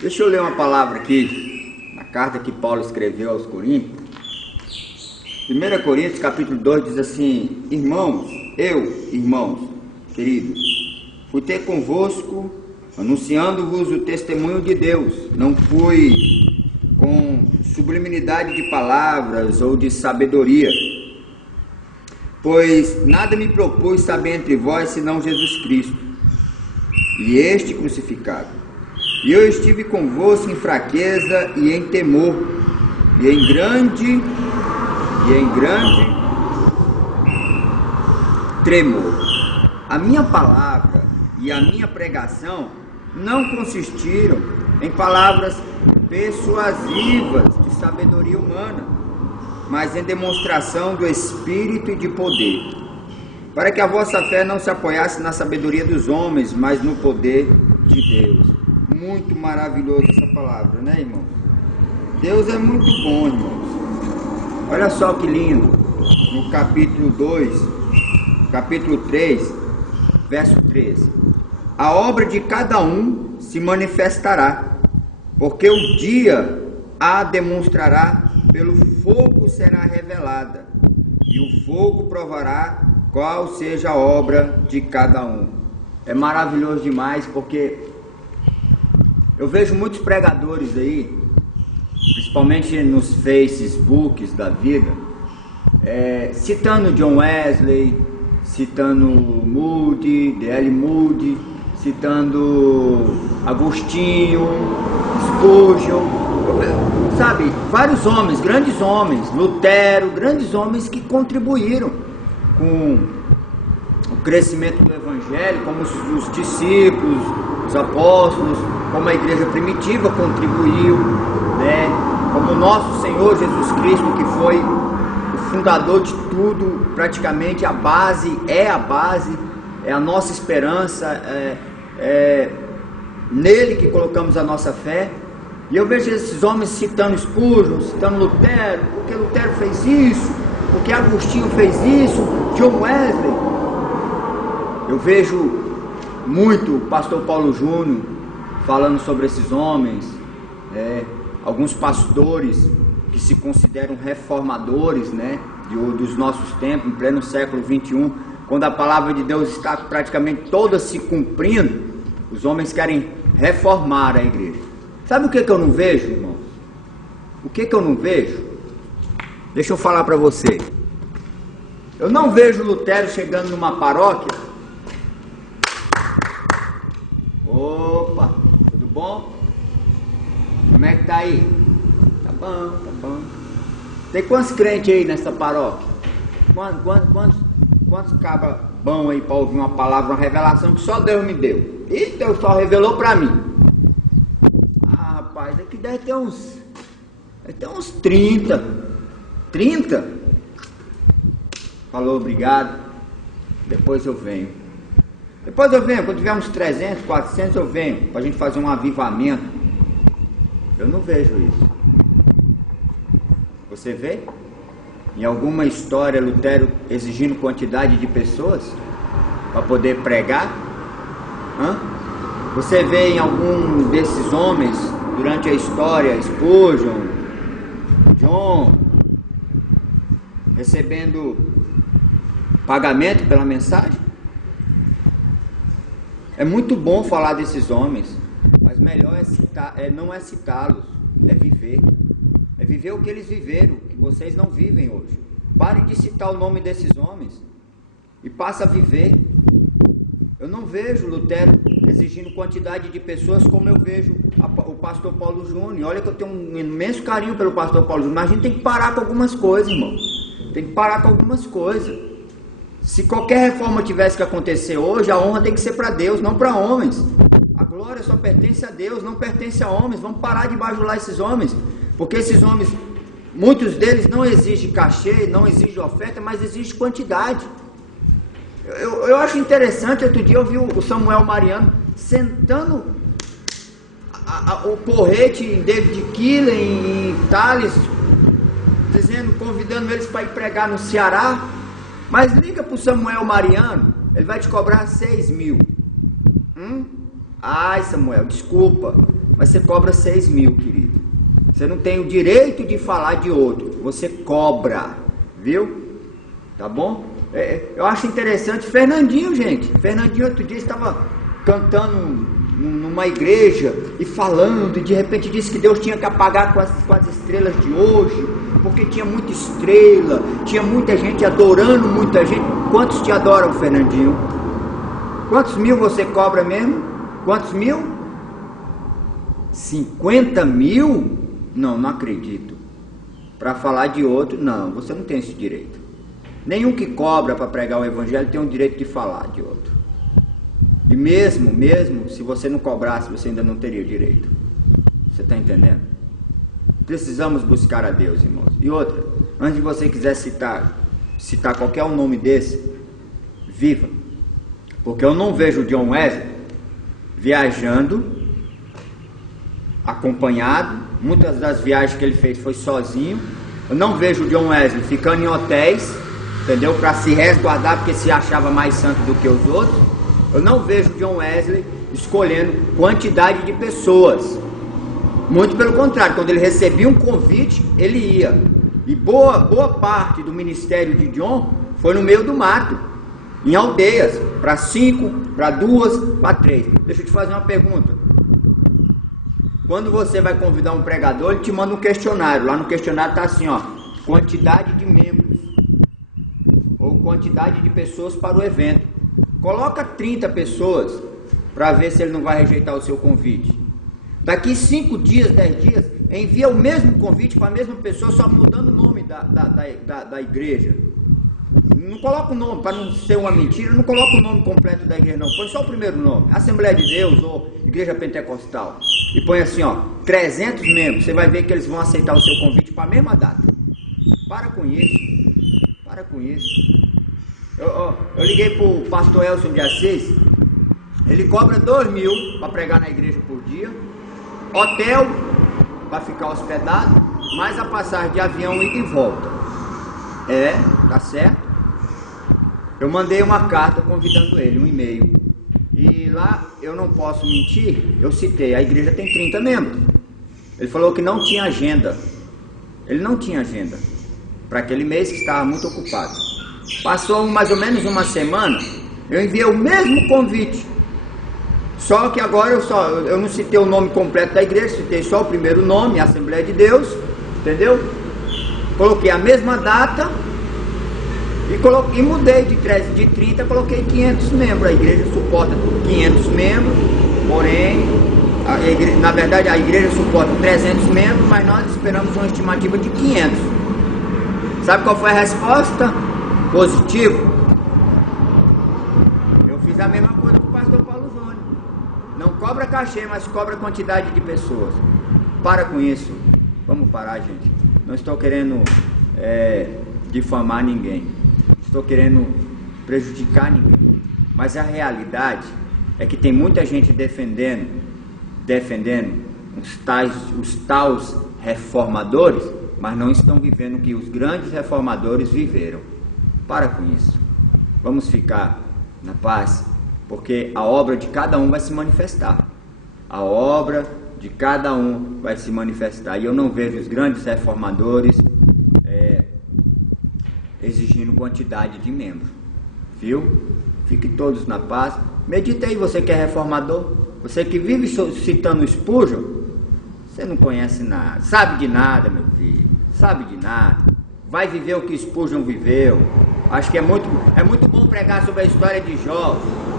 Deixa eu ler uma palavra aqui, na carta que Paulo escreveu aos Coríntios. 1 Coríntios capítulo 2 diz assim: irmãos, irmãos queridos, fui ter convosco, anunciando-vos o testemunho de Deus. Não fui com sublimidade de palavras ou de sabedoria, pois nada me propus saber entre vós senão Jesus Cristo, e este crucificado. E eu estive convosco em fraqueza e em temor, e em grande tremor. A minha palavra e a minha pregação não consistiram em palavras persuasivas de sabedoria humana, mas em demonstração do Espírito e de poder, para que a vossa fé não se apoiasse na sabedoria dos homens, mas no poder de Deus. Muito maravilhoso essa palavra, né, irmãos? Deus é muito bom, irmãos. Olha só que lindo, no capítulo 2, capítulo 3, verso 13. A obra de cada um se manifestará, porque o dia a demonstrará, pelo fogo será revelada, e o fogo provará qual seja a obra de cada um. É maravilhoso demais, porque eu vejo muitos pregadores aí, principalmente nos Facebooks da vida, citando John Wesley, citando Moody, D.L. Moody, citando Agostinho, Spurgeon, sabe, vários homens, grandes homens, Lutero, grandes homens que contribuíram com o crescimento do Evangelho, como os discípulos, os apóstolos, como a igreja primitiva contribuiu, né? Como o nosso Senhor Jesus Cristo, que foi o fundador de tudo, praticamente a base, é a nossa esperança, é nele que colocamos a nossa fé. E eu vejo esses homens citando Spurgeon, citando Lutero, porque Lutero fez isso, porque Agostinho fez isso, John Wesley. Eu vejo muito o pastor Paulo Júnior falando sobre esses homens, alguns pastores que se consideram reformadores, né, dos nossos tempos, em pleno século 21, quando a palavra de Deus está praticamente toda se cumprindo, os homens querem reformar a igreja. Sabe o que eu não vejo, irmãos? O que eu não vejo? Deixa eu falar para você. Eu não vejo Lutero chegando numa paróquia. Opa, tudo bom? Como é que tá aí? Tá bom, tá bom. Tem quantos crentes aí nessa paróquia? Quantos cabas bons aí para ouvir uma palavra, uma revelação que só Deus me deu? E Deus só revelou para mim. Ah, rapaz, aqui deve ter uns 30. 30? Falou, obrigado. Depois eu venho. Quando tiver uns 300, 400 eu venho, para a gente fazer um avivamento. Eu não vejo isso. Você vê? Em alguma história, Lutero exigindo quantidade de pessoas para poder pregar? Você vê em algum desses homens, durante a história, Spurgeon, John, recebendo pagamento pela mensagem? É muito bom falar desses homens, mas melhor não é citá-los, é viver. É viver o que eles viveram, que vocês não vivem hoje. Pare de citar o nome desses homens e passe a viver. Eu não vejo Lutero exigindo quantidade de pessoas como eu vejo o pastor Paulo Júnior. Olha que eu tenho um imenso carinho pelo pastor Paulo Júnior, mas a gente tem que parar com algumas coisas, irmão. Tem que parar com algumas coisas. Se qualquer reforma tivesse que acontecer hoje, a honra tem que ser para Deus, não para homens. A glória só pertence a Deus, não pertence a homens. Vamos parar de bajular esses homens, porque esses homens, muitos deles não exigem cachê, não exigem oferta, mas exigem quantidade. Eu acho interessante, outro dia eu vi o Samuel Mariano sentando o porrete em David Keeler, em Thales, convidando eles para ir pregar no Ceará. Mas liga para o Samuel Mariano, ele vai te cobrar 6 mil. Ai, Samuel, desculpa, mas você cobra 6 mil, querido. Você não tem o direito de falar de outro, você cobra, viu? Tá bom? Eu acho interessante, Fernandinho, gente. Fernandinho outro dia estava cantando numa igreja e falando, e de repente disse que Deus tinha que apagar com as estrelas de hoje, porque tinha muita estrela, tinha muita gente adorando, muita gente. Quantos te adoram, Fernandinho? Quantos mil você cobra mesmo? Quantos mil? 50 mil? Não, não acredito. Para falar de outro, não, você não tem esse direito. Nenhum que cobra para pregar o evangelho tem o direito de falar de outro. E mesmo se você não cobrasse, você ainda não teria direito. Você está entendendo? Precisamos buscar a Deus, irmãos. E outra, antes de você quiser citar qualquer um nome desse, viva. Porque eu não vejo o John Wesley viajando, acompanhado. Muitas das viagens que ele fez foi sozinho. Eu não vejo o John Wesley ficando em hotéis, entendeu? Para se resguardar porque se achava mais santo do que os outros. Eu não vejo John Wesley escolhendo quantidade de pessoas. Muito pelo contrário, quando ele recebia um convite, ele ia. E boa parte do ministério de John foi no meio do mato, em aldeias, para 5, para 2, para 3. Deixa eu te fazer uma pergunta. Quando você vai convidar um pregador, ele te manda um questionário. Lá no questionário está assim, ó, quantidade de membros ou quantidade de pessoas para o evento. Coloca 30 pessoas para ver se ele não vai rejeitar o seu convite. Daqui 5 dias, 10 dias, envia o mesmo convite para a mesma pessoa, só mudando o nome da igreja. Não coloca o nome, para não ser uma mentira, não coloca o nome completo da igreja não, põe só o primeiro nome, Assembleia de Deus ou Igreja Pentecostal. E põe assim, ó, 300 membros, você vai ver que eles vão aceitar o seu convite para a mesma data. Para com isso. Eu liguei para o pastor Elson de Assis, ele cobra 2 mil para pregar na igreja por dia, hotel para ficar hospedado, mais a passagem de avião ida e volta. Tá certo? Eu mandei uma carta convidando ele, um e-mail. E lá, eu não posso mentir, eu citei, a igreja tem 30 membros. Ele falou que não tinha agenda. Ele não tinha agenda para aquele mês, que estava muito ocupado. Passou mais ou menos uma semana, eu enviei o mesmo convite. Só que agora eu não citei o nome completo da igreja, citei só o primeiro nome, Assembleia de Deus, entendeu? Coloquei a mesma data e mudei de 30, coloquei 500 membros. A igreja suporta 500 membros, porém, na verdade a igreja suporta 300 membros, mas nós esperamos uma estimativa de 500. Sabe qual foi a resposta? Positivo. Eu fiz a mesma coisa com o pastor Paulo Júnior. Não cobra cachê, mas cobra quantidade de pessoas. Para com isso. Vamos parar, gente. Não estou querendo difamar ninguém. Estou querendo prejudicar ninguém. Mas a realidade é que tem muita gente defendendo os tais reformadores, mas não estão vivendo o que os grandes reformadores viveram. Para com isso. Vamos ficar na paz, porque a obra de cada um vai se manifestar. A obra de cada um vai se manifestar. E eu não vejo os grandes reformadores exigindo quantidade de membros. Viu? Fiquem todos na paz. Medita aí, você que é reformador. Você que vive citando Spurgeon, você não conhece nada. Sabe de nada, meu filho. Sabe de nada. Vai viver o que Spurgeon viveu. Acho que é muito bom pregar sobre a história de Jó.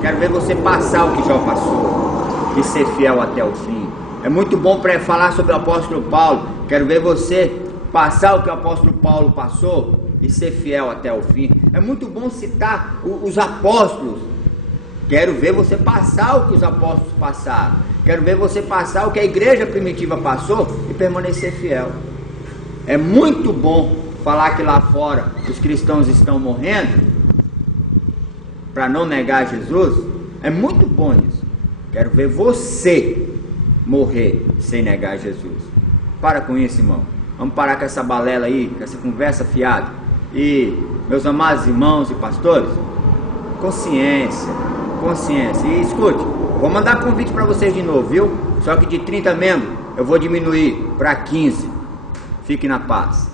Quero ver você passar o que Jó passou e ser fiel até o fim. É muito bom falar sobre o apóstolo Paulo. Quero ver você passar o que o apóstolo Paulo passou e ser fiel até o fim. É muito bom citar os apóstolos. Quero ver você passar o que os apóstolos passaram. Quero ver você passar o que a igreja primitiva passou e permanecer fiel. É muito bom falar que lá fora os cristãos estão morrendo para não negar Jesus. É muito bom isso. Quero ver você morrer sem negar Jesus. Para com isso, irmão. Vamos parar com essa balela aí, com essa conversa fiada. E, meus amados irmãos e pastores, consciência. E escute, Vou mandar convite para vocês de novo, viu? Só que de 30 membros eu vou diminuir para 15. Fique na paz.